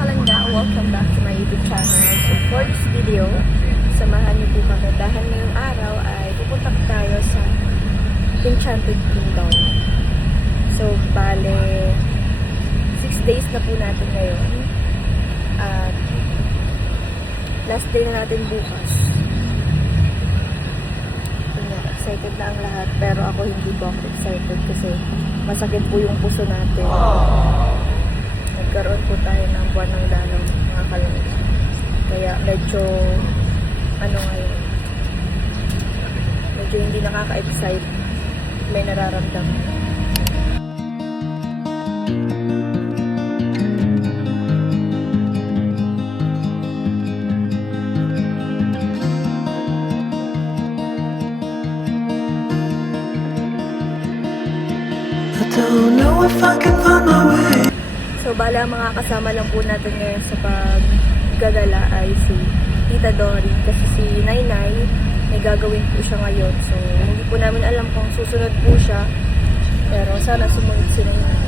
kalangga, welcome back to my YouTube channel. So for this video, samahan niyo po kami dahil ngayong araw ay pupunta tayo sa Enchanted Kingdom. So bale, 6 days na po natin ngayon. At last day na natin bukas. Excited na ang lahat, pero ako hindi po ako excited kasi masakit po yung puso natin. Nagkaroon po tayo ng buwan ng dalaw, mga kalangga. Kaya medyo medyo hindi nakaka-excite, may nararamdaman. So, bala mga kasama lang po natin ngayon sa paggagala ay si Tita Dory. Kasi si Nainay, may gagawin po siya ngayon. So, hindi po namin alam kung susunod po siya. Pero sana sumunod si Nainay.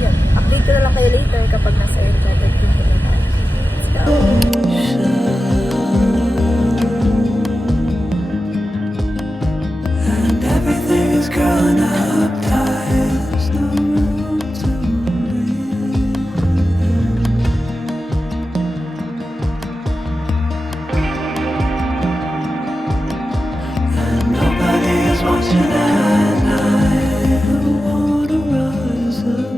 Yan. Update ko na lang kayo later kapag nasa Enchanted Kingdom na tayo. Let's go! And everything is growing up tight. There's no room to breathe. And nobody is watching at night. I wanna rise up.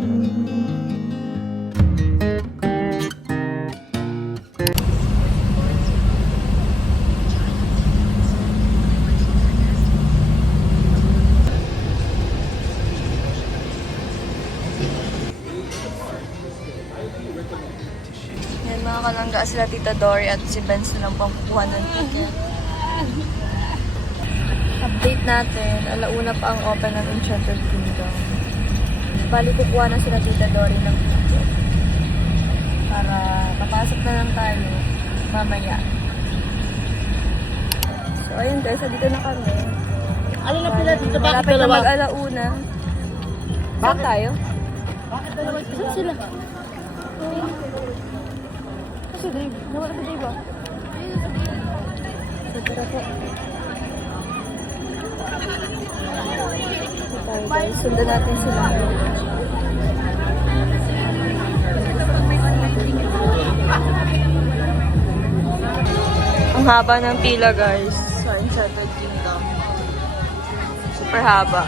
Yan mga kalangga, sila Tita Dory at si Benz na lang pang kukuha ng ticket. Update natin, alauna pa ang open ng Enchanted Kingdom. Bali kukuha na sila Tita Dory ng ticket. Para papasok na lang tayo mamaya. So ayun guys, dito na kami. Alin na pila dito? Bakit Malapit na dalawa? mag-alauna. Saan tayo? Bakit dalawa? Saan sila? Kasi Dave. Nawala si Dave ah. So tara po. Tayo guys, sundan natin sila. Ang haba ng pila guys sa Enchanted Kingdom. Super haba.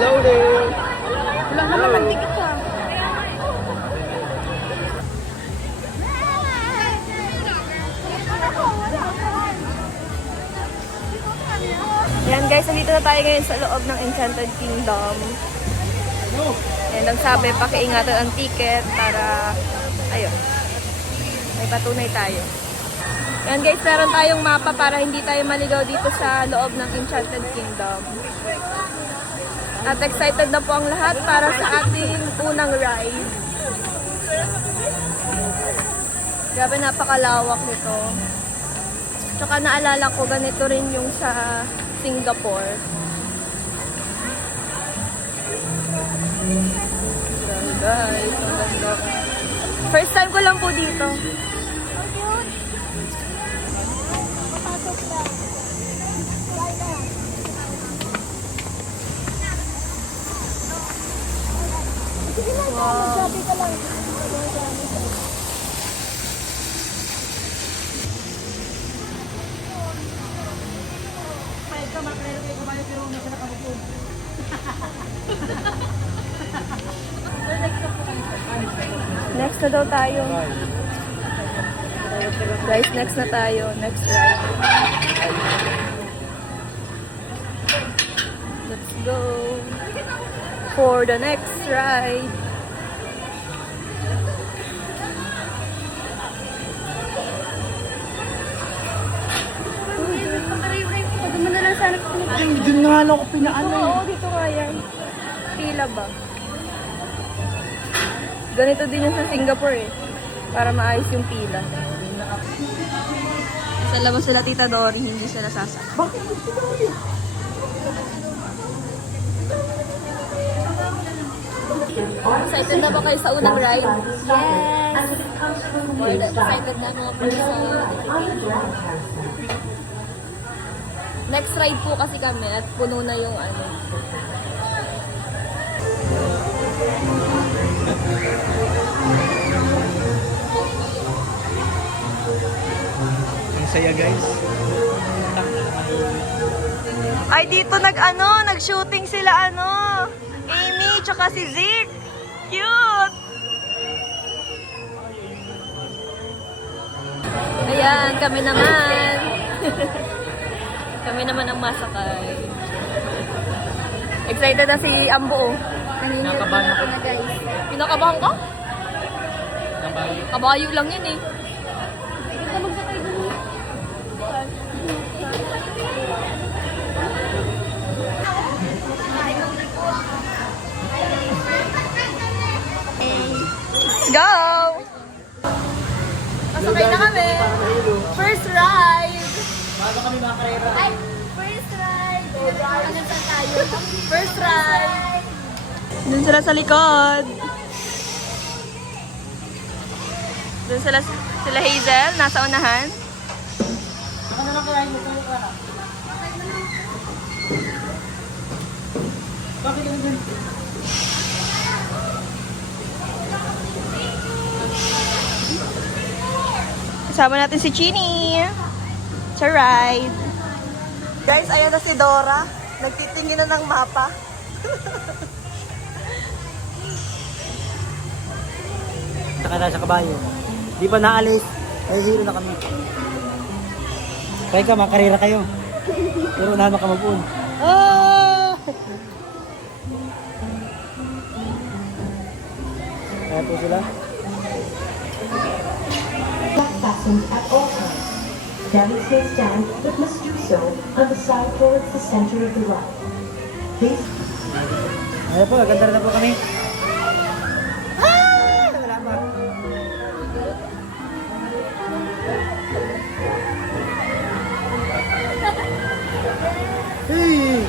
Loaded. Wala naman ticket ah. Yan guys, nandito na tayo ngayon sa loob ng Enchanted Kingdom. Yan, ang sabi, pakiingatan ang ticket para, ayun, may patunay tayo. Yan guys, meron tayong mapa para hindi tayo maligaw dito sa loob ng Enchanted Kingdom. At excited na po ang lahat para sa ating unang ride. Grabe, napakalawak nito. Tsaka naalala ko, ganito rin yung sa Singapore. Grabe guys, ang ganda. First time ko lang po dito. Wow. Next na daw tayo. Guys, next na tayo. Next ride. Let's go for the next ride. nga lang ako pinaano. Oo, dito nga yan. Pila ba? Ganito din yung sa Singapore eh. Para maayos yung pila. Sa labas sila Tita Dory, hindi sila sasakay. Bakit gusto ko yun? Excited na ba kayo sa unang ride? Yes! Excited na mga person. Next ride po kasi kami at puno na yung ano. Ang saya guys. Ay, dito nag-shooting sila Amy tsaka si Zeke. Cute! Ayan, kami naman. Kami naman ang masakay. Excited na si Ambo. Kinakabahan ako. Pinakabahan ka? Kabayo. Kabayo lang yun eh. Go! Masakay na kami. First ride. Bago kami makarera. Ay, first ride. Hanggang saan tayo? First ride. Doon sila sa likod. Doon sila Hazel, nasa unahan. Saka na lang kaya yung tayo ka na. Bakit yun dyan? Kasama natin si Chini. Sa ride. Guys, ayan na si Dora. Nagtitingin na ng mapa. Saka na sa kabayo. Di pa naalis. Ay, hero na kami. Kaya ka, makarera kayo. Pero unahan makamag-un. Ah! Kaya po sila. Fastened at all times. Daddy stays down, but must do so on the side towards the center of the ride. Please. Ayan po, ganda na po kami. Hey!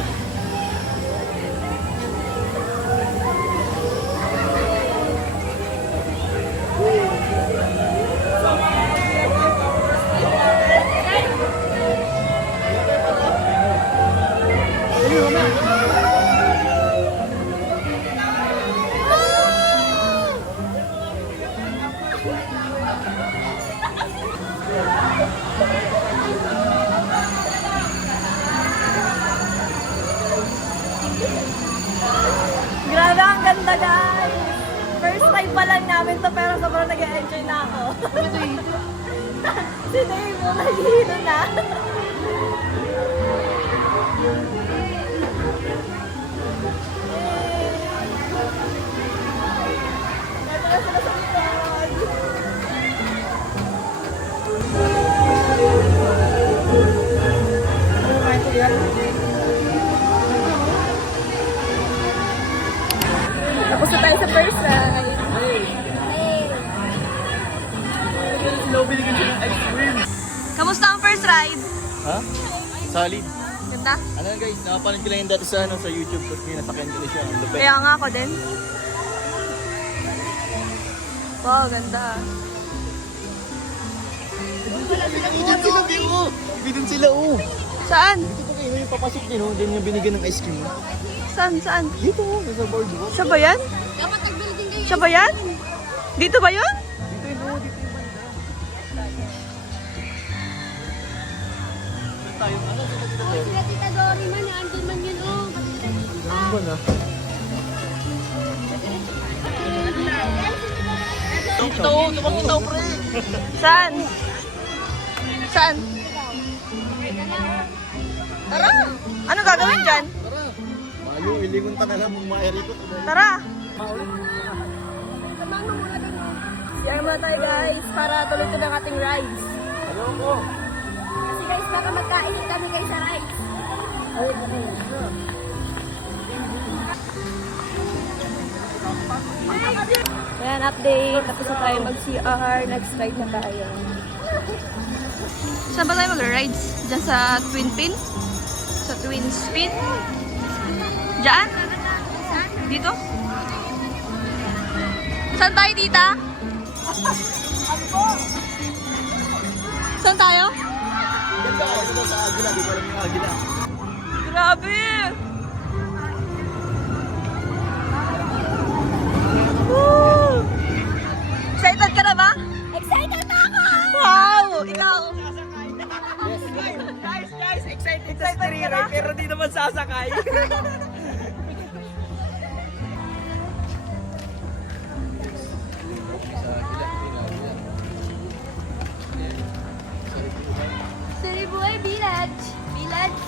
Grabe, ang ganda guys! First time pa lang namin to pero sobrang nag-enjoy na ako. Si Dave mo, nagihino na. Ganda na sila sa likod. Tapos na tayo sa first ride. Kamusta ang first ride? Ha? Solid. Ganda? Ano guys, nakapanood ko lang yung dati sa YouTube tapos may nasakyan ko na siya. Ang lupit. Kaya nga ako din. Wow, ganda. Ibigin sila, Biro! Ibigin sila, oh! Saan? Dito pa kayo yung papasok din, oh. Diyan yung binigyan ng ice cream, oh. Saan? Dito, oh. Nasa board, oh. Siya ba yan? Siya ba yan? Dito ba yun? Dito yun, oh. Dito yung banda. Tayo, ano? Sila Tita Dory man, andun man yun, oh. Gambon, ah. Ito, oh. Tumapitaw, pre! Saan? Saan? Tara! Ano gagawin dyan? Tara! Mayo, ilingon ka na lang mong maerikot. Tara! Share muna tayo guys para tuloy-tuloy ang ating rides. Ayoko! Kasi guys, baka magkainit kami kayo sa rides. Ayan, update. Tapos na tayo mag-CR. Next ride na tayo. Saan ba tayo mag-rides? Diyan sa Twin Pin? Sa Twin Spin? Diyan? Dito? Saan tayo, tita? Saan tayo? Dito sa Agila, di ko alam yung Agila. Grabe! Woo! Excited ka na ba? Excited na ako! Wow! Ikaw? Guys, excited sa ride, pero di naman sasakay. Saribuay Village. Village.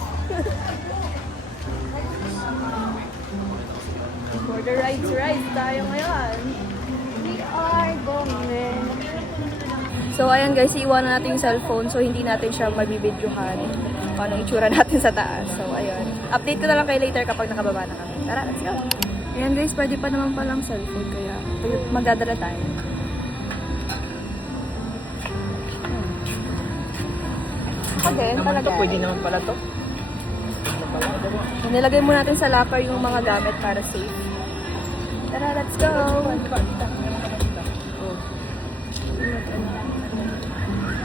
For the rides tayo ngayon. We are going. So ayan guys, iiwanan natin yung cellphone so hindi natin siya mabibidyohan kung anong itsura natin sa taas. So ayun, update ko na lang kayo later kapag nakababa na kami. Tara, let's go! Ayan guys, pwede pa naman palang cellphone kaya magdadala tayo. Ako din, talaga. Pwede naman pala to. Nilagay muna natin sa locker yung mga gamit para safe. Tara, let's go!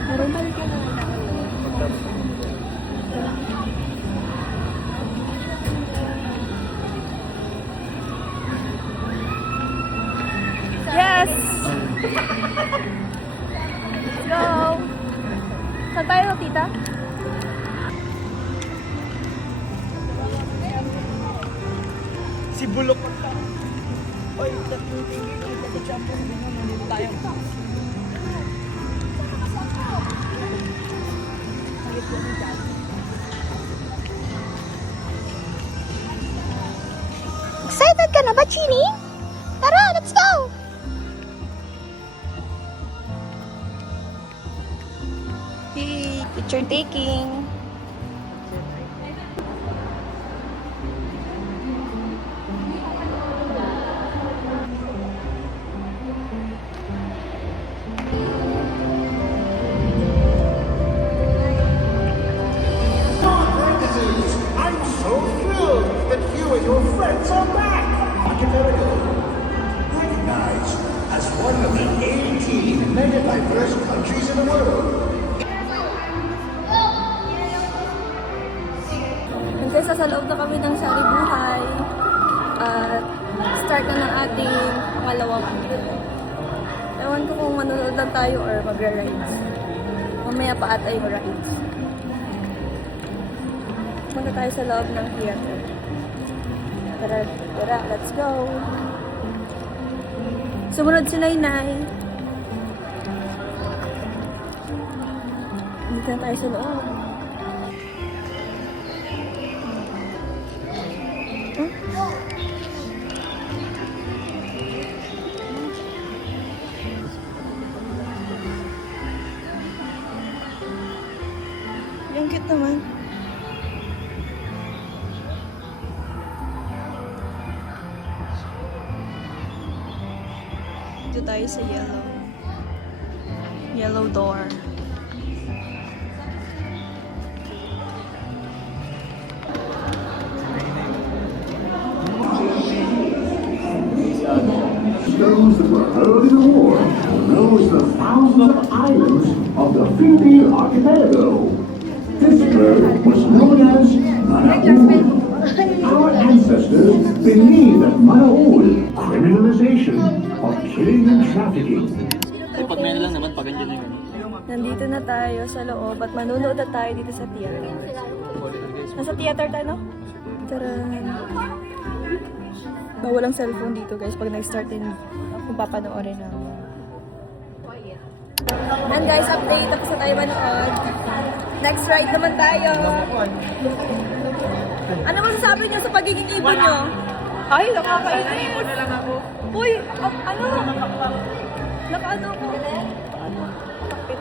Meron pa rin ka Yes! Let's go! Saan tayo, tita? Si Bulok. Oy, tatlong tingin. Nagka-champion din naman. Nandito tayo. Excited ka na ba, Chini? Tara, let's go! Hey, picture taking. I'm so thrilled that you and your friends are back! Archipelago, recognized as one of the 18 mega diverse countries in the world. Hanggang sa loob na kami ng Saribuhay at start na ng ating pangalawang araw. Ewan ko kung manonood lang tayo or magra-rides. Mamaya pa ata yung rides. Punta tayo sa loob ng theater. Tara, tara, let's go! Sumunod si Nainay. Dito na tayo sa loob. Yung cute naman. Dito tayo sa yellow door. Those that were heard in the war, knows the thousands of islands of the Philippine archipelago. This bird was known as Manaul. Our ancestors believed that Manaul, criminalization of killing and trafficking, Ay, pag may lang naman, pag andyan na yun. Nandito na tayo sa loob at manunood na tayo dito sa theater. Nasa theater tayo, no? Tara! Bawal ang cellphone dito guys pag nag-start din kung papanoorin na. And guys, update. Tapos na tayo manood. Next ride naman tayo. Ano masasabi niyo sa pagiging ibon niyo? Ay, nakakainis. Ibon na lang ako. Uy, ano? Nakaano ko? Kapit.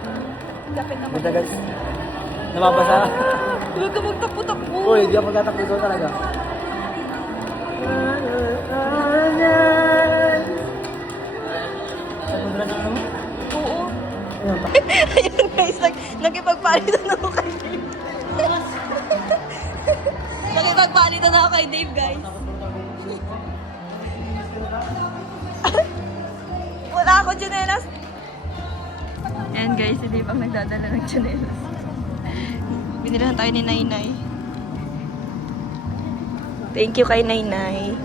Kapit naman. Ganda guys. Nababasa. Huwag ka magtakbo-takbo. Uy, di ako tatakbo doon talaga. Nagpunta na ano mo? Oo. Ayun, Ayan guys, nakipagpalitan ako kay Dave. Nakipagpalitan ako kay Dave, guys. Wala ako tsinelas. Ayan guys, si Dave ang nagdadala ng tsinelas. Binilihan tayo ni Nainay. Thank you kay Nainay.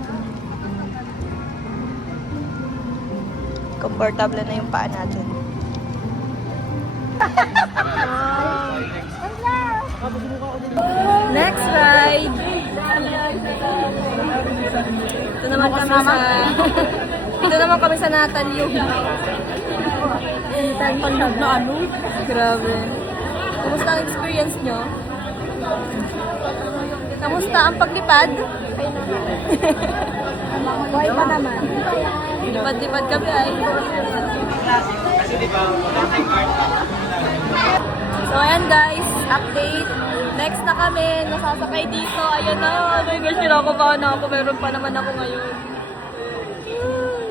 Comfortable na yung paa natin. Next ride! Ito naman kami sa... Ito naman kami sa Natalio. Pag na ano? Grabe. Kumusta ang experience nyo? Kamusta ang paglipad? Buhay pa naman. Lipad-lipad kami ay. So ayan guys, update. Next na kami, nasasakay dito. Ayan na, oh my gosh, kinakabahan na ako. Meron pa naman ako ngayon.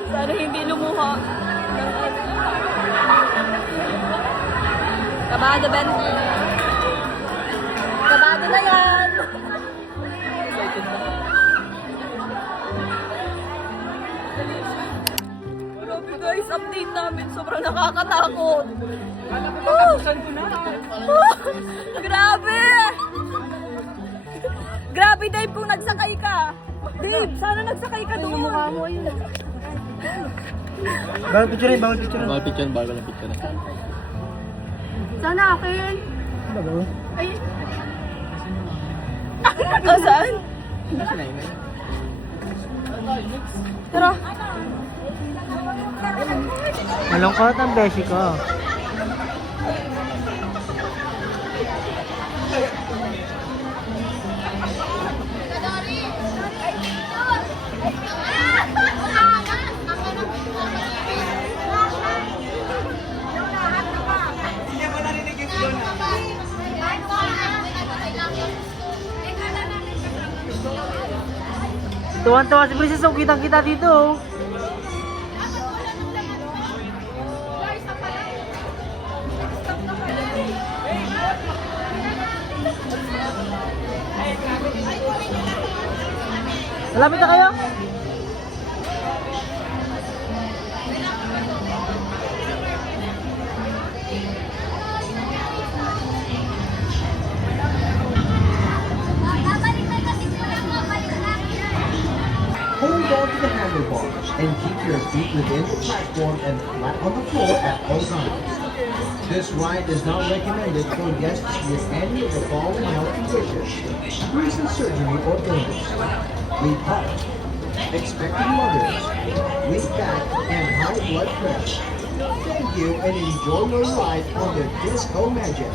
Sana hindi lumuha. Kabado, Ben. Kabado na yan. Grabe guys, update namin. Sobrang nakakatakot. Grabe! Grabe, Dave, kung nagsakay ka. Dave, sana nagsakay ka doon. Mukha mo yun. bawal picture bawal picture. Bawal picture, bawal ng picture. Sana akin. Ano ba? Ay. O, saan? Tara. Malungkot ang beshi ko. Tuwan-tuwa si Princess, oh, kitang-kita dito. Oh. Malapit na kayo? Hold on to the handlebars and keep your feet within the platform and flat on the floor at all times. This ride is not recommended for guests with any of the following health conditions: recent surgery or illness, weak heart, expecting mothers, weak back, and high blood pressure. Thank you and enjoy your ride on the Disco Magic.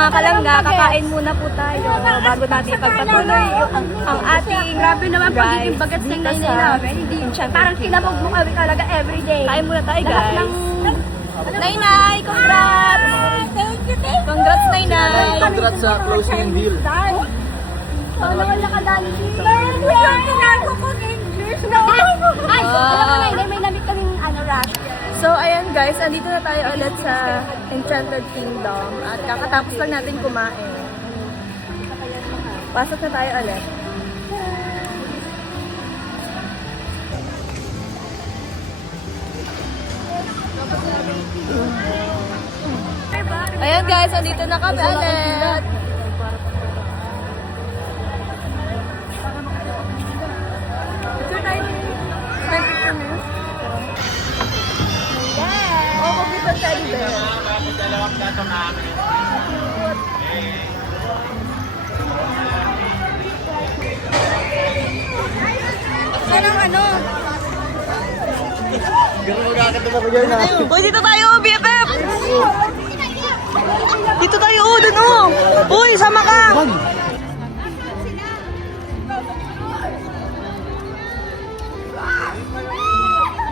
mga kalangga, kakain muna po tayo bago natin ipagpatuloy ang ating Grabe naman drive pagiging bagets ng dito nanay sa namin. Hindi, Enchanted parang Kingdom. kinabog mo kami talaga everyday. Kain muna tayo, Lahat guys. ng... Nay-nay, congrats! Thank you, thank you. Congrats, Nay-nay! Congrats sa closing deal. Wala ka dali. Tinago ko English na. Ay, alam mo, may lamit kaming rush. So, ayan guys, andito na tayo ulit sa Enchanted Kingdom at kakatapos lang natin kumain. Pasok na tayo ulit. Ayan guys, andito na kami ulit. Picture tayo. May picture mo yun? Oh, mag-picture tayo din. Anong ano? Ganun magkakatawa ko dyan na. Uy, dito tayo, BFF! Dito tayo, dun Uy, sama ka!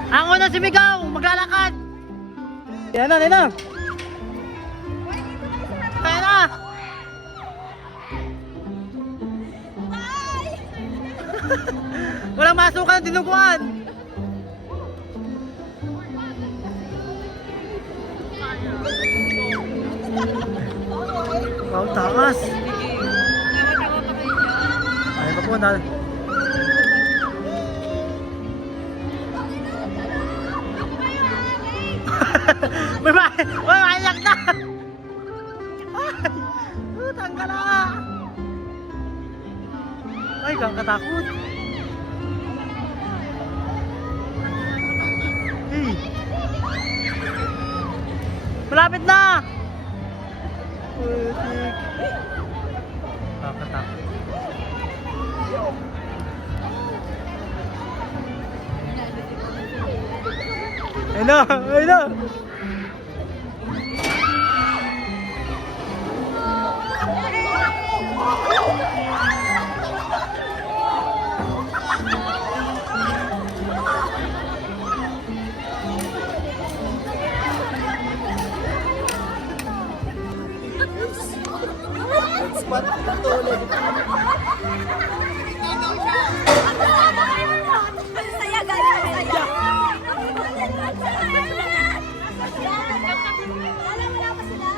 Ang una sumigaw, maglalakad. Yan na, yan na. Yan na. Walang masukan ng dinuguan. Wow, takas. Ay pa po na. May maiyak na! Ay! Tanggal na! Ay, kang katakot! Hey! Malapit na! Putik! Kakatakot. Ayun na! Ayun na! Saya guys, saya. Alam mo na ba sila?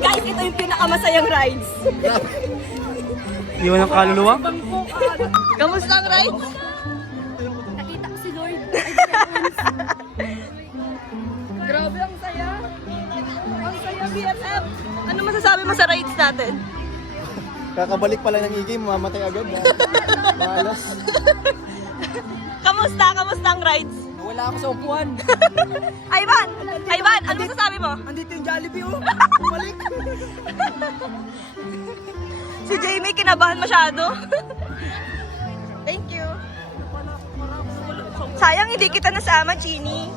Guys, ito yung pinakamasayang rides. Iwan ang kaluluwa? Kamusta ang rides? Nakita ko si Lord. Grabe, ang saya. Ang saya, BFF. Ano masasabi mo sa rides natin? Kakabalik pala ng igay, mamamatay agad. Malas. Kamusta? Kamusta ang rides? Wala ako sa upuan. Ivan! Ivan, ano masasabi mo? Andito yung Jollibee oh. Bumalik. Si Jamie, kinabahan masyado. Thank you. Sayang, hindi kita nasama, Chini.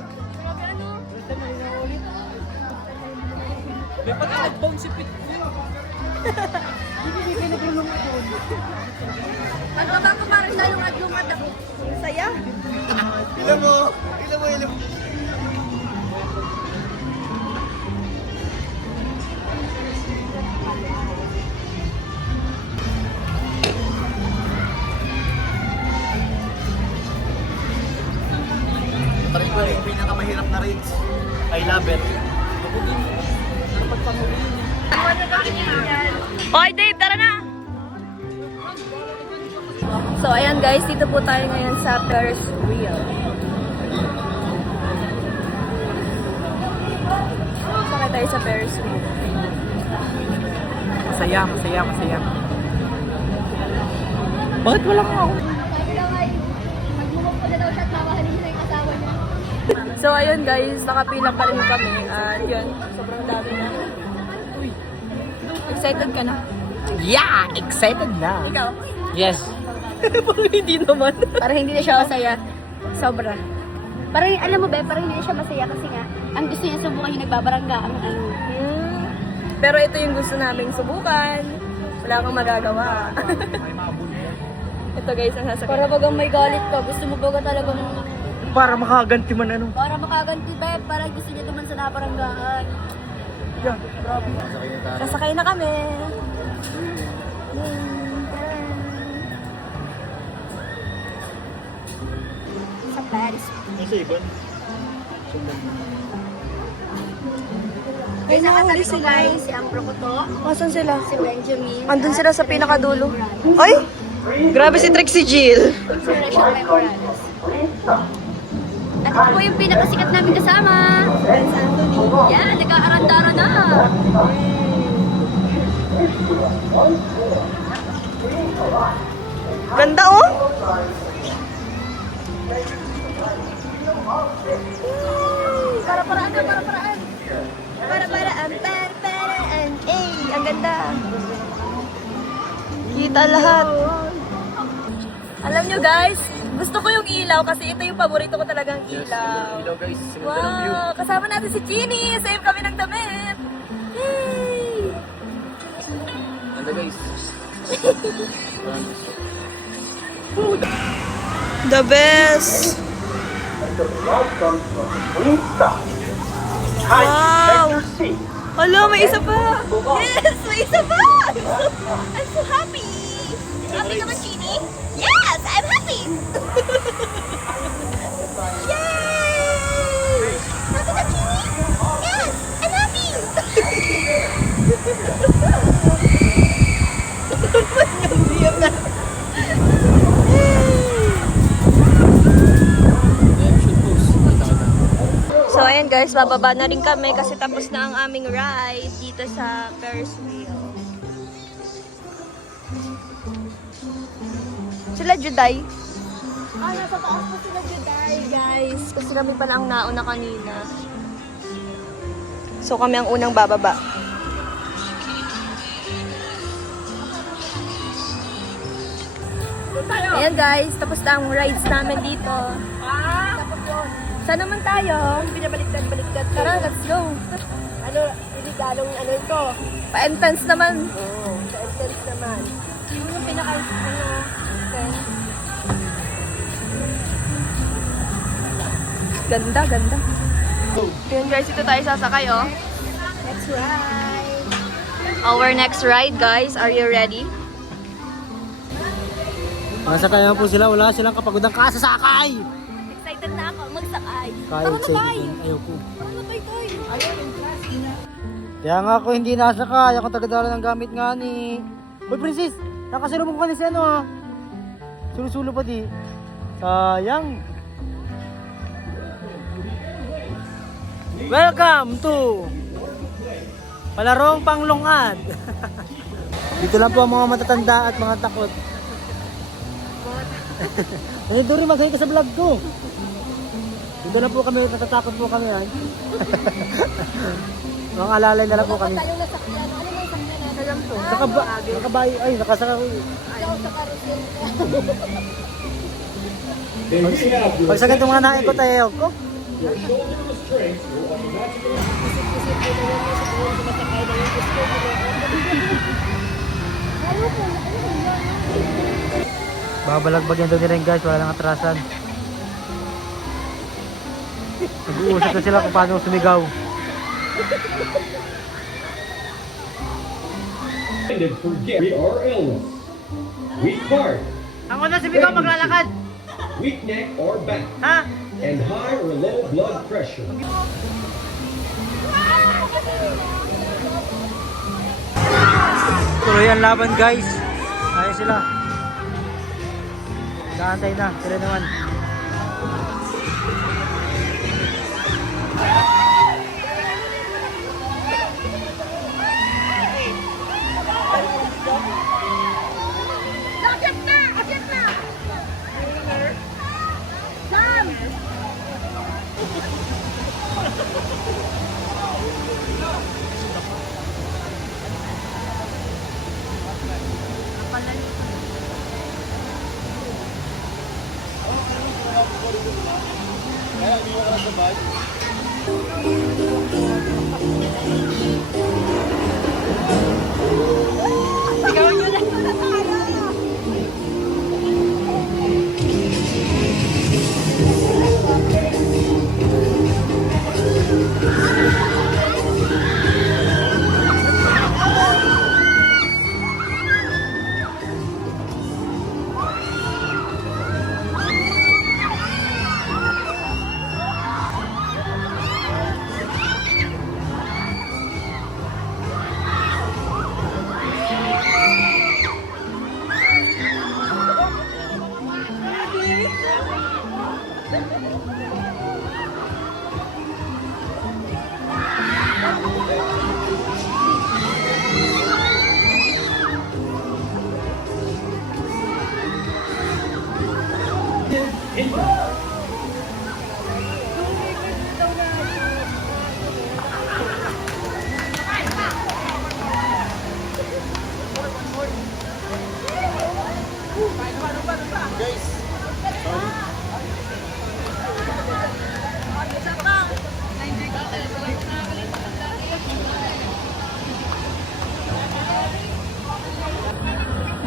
May pagka-nag-bounce si Pit. Ano ba ako parang nalungad-lungad ako? Saya. Ilan mo? Ilan mo? Ilan mo? Parin ko yung pinakamahirap na rides. I love it. Okay, Dave, tara na! So, ayan guys, dito po tayo ngayon sa Ferris wheel. Sakay tayo sa Ferris wheel. Masaya, masaya, masaya. Bakit wala ka ako? Magmumok ko na daw siya at mamahalin niya yung asawa niya. So, ayun guys, nakapila pa rin kami. At yun, sobrang dami na. Uy, excited ka na? Yeah! Excited na! Ikaw? Yes! Parang hindi naman. Parang hindi na siya masaya. Sobra. Parang, alam mo ba, parang hindi na siya masaya kasi nga, Ang gusto niya subukan yung nagbabarangga. Ang ano. Pero ito yung gusto naming subukan. Wala kang magagawa. Ito guys, ang sasakyan. Para bagang may galit ka, gusto mo baga talagang Para makaganti man ano. para makaganti ba, para gusto niya naman sa nabaranggaan. Yan, grabe. Sasakay na kami. Sa Paris. Kasi iba. Ay, nakatabi ko guys, si Ambro ko to, Asan sila? si Benjamin. Andun sila sa pinakadulo. Ay! Grabe si Trixie Jill. Inspiration by Morales. At ito po yung pinakasikat namin kasama. Yan, nag-aarandara na. Ganda oh! Para-paraan na, para-paraan. Para-paraan. Eh, ang ganda. Kita lahat. Alam nyo guys, gusto ko yung ilaw kasi ito yung paborito ko talagang ilaw. Hello guys, Wow! Kasama natin si Chini. Same kami ng damit. Yay! Ganda guys. The best! Wow! Hala, may isa pa! Yes! May isa pa! I'm so happy! Happy ka ba, Chini? Yes! I'm happy! Yay! Happy ka, Chini? Yes! I'm happy! So ayan guys, bababa na rin kami kasi tapos na ang aming ride dito sa Ferris wheel. Sila Juday. Nasa taas po sila Juday, guys. Kasi kami pala ang nauna kanina. So kami ang unang bababa. Ayan guys, tapos na ang rides namin dito. Saan naman tayo? Binabaliktad-baliktad. Tara, let's go. Ano, iligalong ano ito. Pa-entrance naman. Oo, sa entrance naman. Yun yung pinaka, ano, friend. Ganda, ganda. Yun guys, ito tayo sasakay oh. Let's ride. Our next ride guys, are you ready? Masakay naman po sila, wala silang kapagodang kasasakay! Excited na ako magsakay. Kaya excited. Ayaw ko. Ano tayo, Toy? Ayun, yung class niya. Kaya nga ako hindi nasakay, ako tagadala ng gamit nga ni... Uy, Princess! Nakasalubong ka ni si ano ha? Sulo-sulo pa di. Sayang. Welcome to Palarong Panglungad. Dito lang po ang mga matatanda at mga takot. Dito rin magsalita sa vlog ko. Dito lang po kami, natatakot po kami yan. Mga alalay na lang po kami. Tayo na sakyan. Ano yung sakyan natin? Alam po. Nakabayo, ay nakasaka. Ikaw sa carousel. Pag sa ganitong mga nain ko tayo ko. Babalagbagyan daw nila yung guys, wala nang atrasan. Nag-uusap na sila kung paano sumigaw. Forget or illness, weak heart, Ang una sumigaw maglalakad. weak neck or back, Ha? and high or low blood pressure. Tuloy ang laban guys. Ayun sila. Naantay na. Sila naman. Akyat na! Akyat na! Sam! Kaya hindi mo ka nasabay.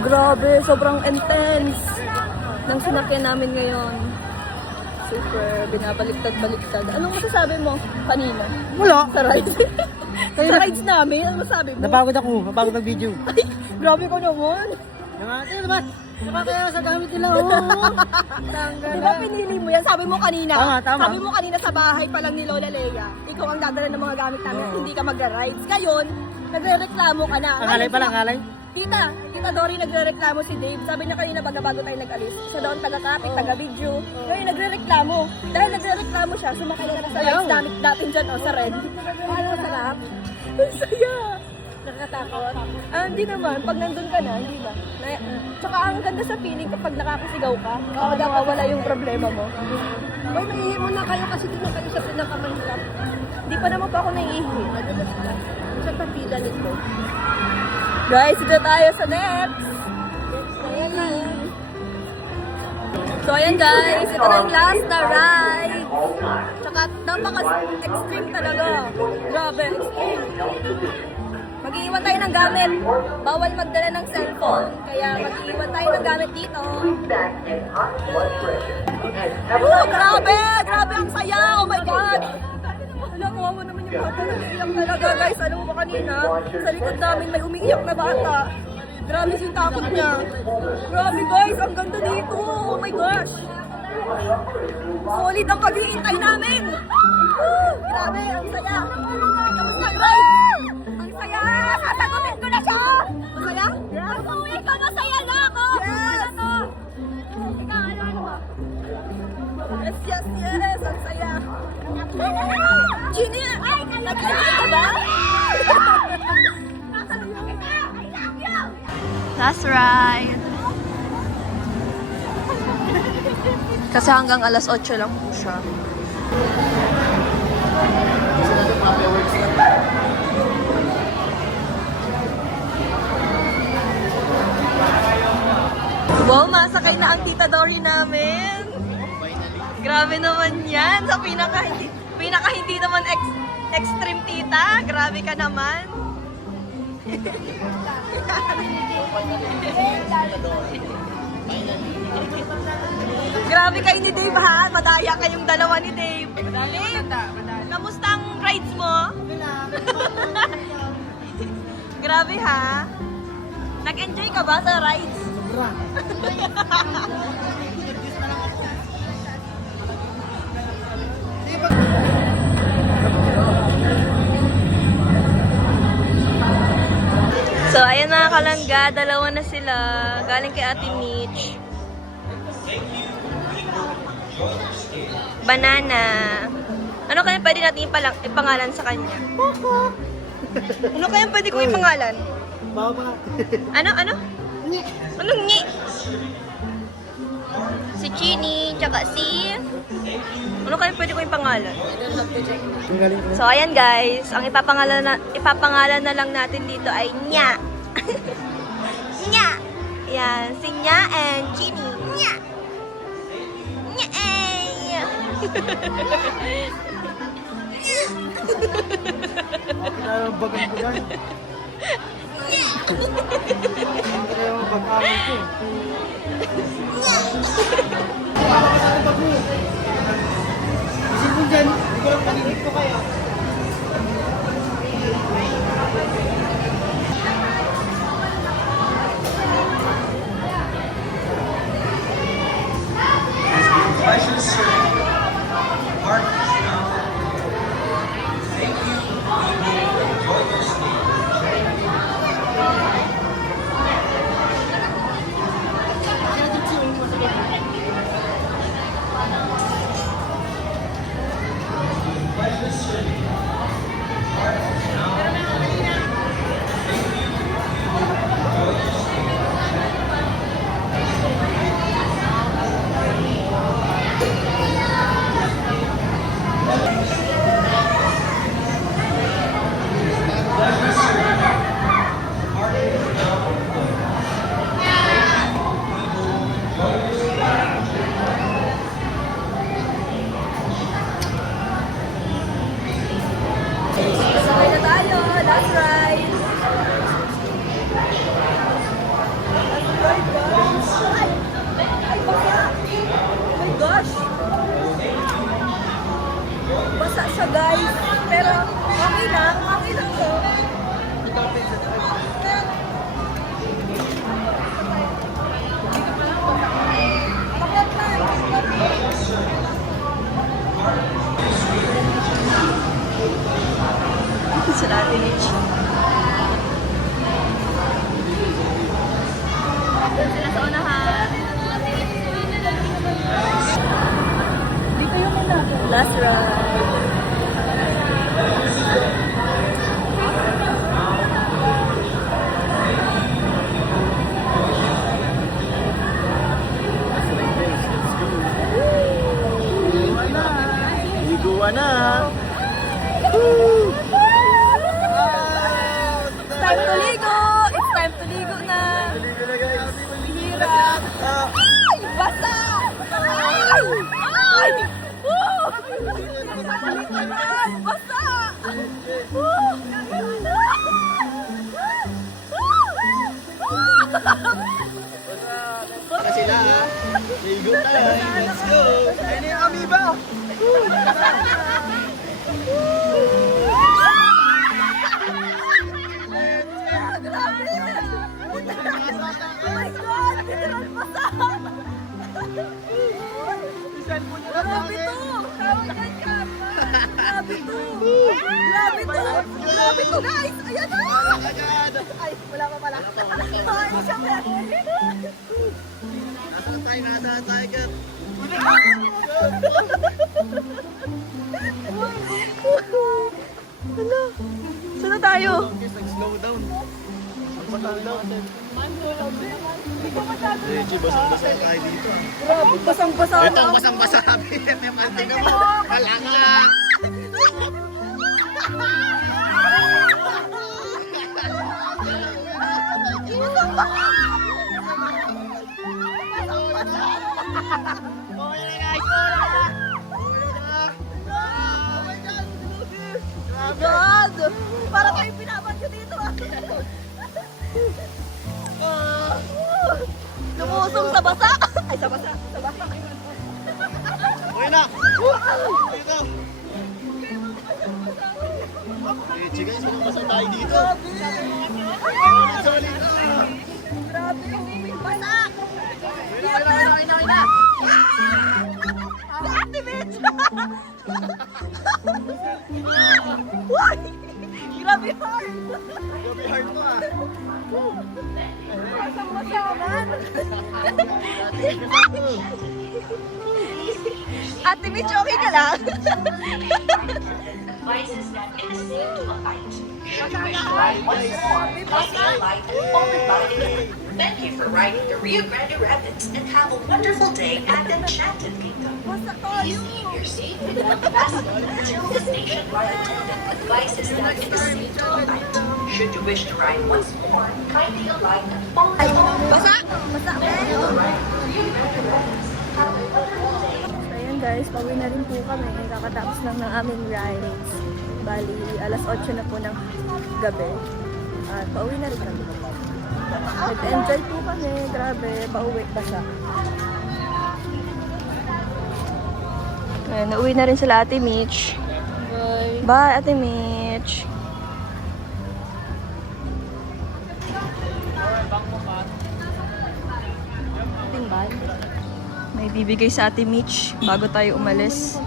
Grabe, sobrang intense ng sinakyan namin ngayon. Super, binabaliktad-baliktad. Anong masasabi mo kanina? Wala. Sa rides? Sa rides namin, ano masabi mo? Napagod ako. Napagod mag-video. Ay, grabe ko naman. Ito naman. Nakakaya sa gamit nila. Oh. Di ba pinili mo yan? Sabi mo kanina. Tama. Sabi mo kanina sa bahay pa lang ni Lola Leia. Ikaw ang dadala ng mga gamit namin. Hindi ka magra-rides. Ngayon, nagre-reklamo ka na. Ang halay. Tita Dory nagre-reklamo si Dave. Sabi niya kanina bago tayo nag-alis. Siya daw ang taga-kapit, taga-video. Ngayon nagre-reklamo. Dahil nagre-reklamo siya, sumakay ka na sa rides natin dyan, sa red. Ano sarap? Ang saya. Nakakatakot? Hindi naman. Pag nandun ka na, hindi ba? Tsaka ang ganda sa feeling kapag nakakasigaw ka, kapag wala yung problema mo. Boy, naihi mo na kayo kasi di na kayo sa pinakamahirap. Hindi pa naman pa ako naihi. Sa papila nito. Guys, dito tayo sa next. Ayan na. So ayan guys, ito na yung last na ride. Tsaka napaka-extreme talaga. Grabe, extreme. Mag-iiwan tayo ng gamit. Bawal magdala ng cellphone. Kaya mag-iiwan tayo ng gamit dito. Grabe! Grabe ang saya! Oh my God! Wala, kawawa naman yung bata. Nag-iiyak talaga guys. Alam mo ba kanina? Sa likod namin may umiiyak na bata. Grabe yung takot niya. Grabe guys, ang ganda dito. Oh my gosh. Solid ang paghihintay namin. Grabe, ang saya. Kamusta ang ride? Ang saya. Sasagutin ko na siya. Masaya? Yes. Uwi ka, masaya na ako. Yes. Ikaw, ano ba? Yes. Ang saya. Gini, nag-enjoy ka ba? That's right. Kasi hanggang alas 8 lang po siya. Wow, masakay na ang Tita Dory namin. Grabe naman yan. Sa pinaka hindi naman extreme tita. Grabe ka naman. Grabe kayo ni Dave ha. Madaya kayong dalawa ni Dave. Dave, kamusta ang rides mo? Grabe ha. Nag-enjoy ka ba sa rides? Sobra. So, ayan mga kalangga, dalawa na sila. Galing kay Ate Mitch. Banana. Ano kaya pwede natin ipangalan sa kanya? Coco. Ano kaya pwede ko ipangalan? Baba. Ano? Nyi. Anong nyi? Si Chini, tsaka si... Ano kaya pwede ko ipangalan? So, ayan guys. Ang ipapangalan na lang natin dito ay Nya. Nya. Yan. Si Nya and Chini. Nya. Nya. Kaya bagang-bagang. Kaya bagang-bagang ko. Isip mo dyan, hindi ko lang paninig ko kaya. time to ligo! It's time to ligo na! Hirap! Ay! Basa! Ay! Ay! Woo! Basa! Woo! Para sila ha. Ligo tayo. Let's go. Ayun na yung amoeba. Oh my God! Literal basa! Grabe to! Tawag yan ka! Grabe to! Grabe to! Grabe to guys! Ayan na! Ay, wala pa pala. Ay, syempre. Nasa tayo, Kat. Ano? Saan na tayo? Slow down. Slow down. Reggie, basang-basa na tayo dito. Grabe, basang-basa Ito ang basang-basa. May mantika mo. Malanga. God! Para tayo pinapagyo dito ah! Lumusong sa basa! Ay, sa basa! Sa basa! Okay na. Dito. Reggie, guys, basang-basa tayo dito. Solid na. Grabe yung basa! Okay na. Si Ate Mitch! Why? Grabe hard! Grabe hard mo ah. Basang-basaman! Ate Mitch, okay ka lang? Devices that intercept a light. Should you wish to ride once more, click the light and forward button again. Thank you for riding the Rio Grande Rapids and have a wonderful day at the Enchanted Kingdom. Please keep your seat and hold the fasten until the station ride attendant advises that it is safe to alight. Should you wish to ride once more, kindly alight and follow the Basa! Basa! Thank you for riding the Rio Grande Rapids. Have a wonderful day. So ayan guys, pauwi na rin po kami. Kakatapos lang ng aming rides. Bali, alas 8 na po ng gabi. At pauwi na rin kami. Nag-enjoy po kami. Grabe, pauwi basa. Ayan, nauwi na rin sila Ate Mitch. Bye! Bye, Ate Mitch! May bibigay sa Ate Mitch bago tayo umalis.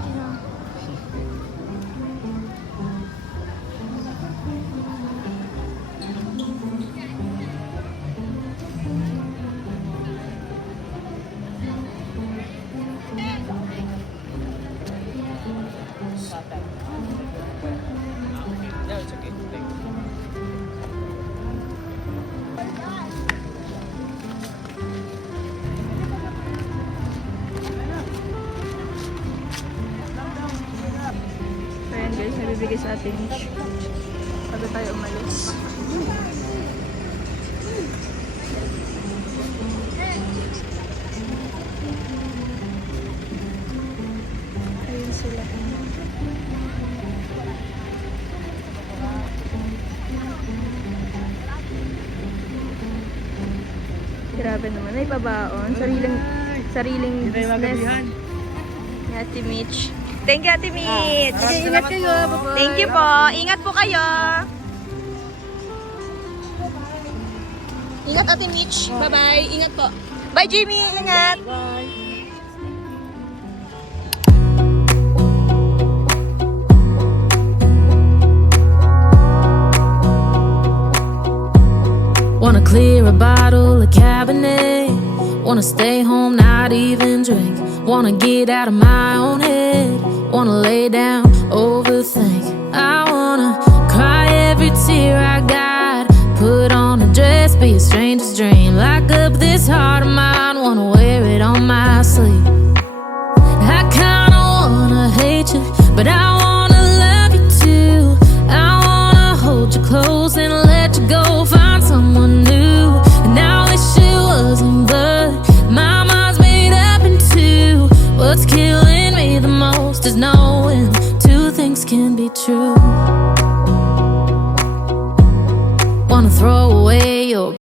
Ayan guys, may bibigay sa Ate Mitch bago tayo umalis. Ayun sila. Grabe naman. Ay, pabaon. Sariling business. Ni Ate Mitch. Thank you, Ate Mitch. Ingat kayo. Bye-bye. Thank you po. Ingat po kayo. Ingat, Ate Mitch. Bye-bye. Ingat po. Bye, Jimmy. Ingat. Wanna clear a bottle of Cabernet. Wanna stay home, not even drink. Wanna get out of my own head. Wanna lay down, overthink. I wanna cry every tear I got. Put on a dress, be a stranger's dream. Lock up this heart of mine, wanna wear it on my sleeve. I kinda wanna hate you, but I wanna love you too. I wanna hold you close and let you go go find someone new. And now this shit wasn't blood. My mind's made up in two. What's killing me the most is knowing two things can be true. Wanna throw away your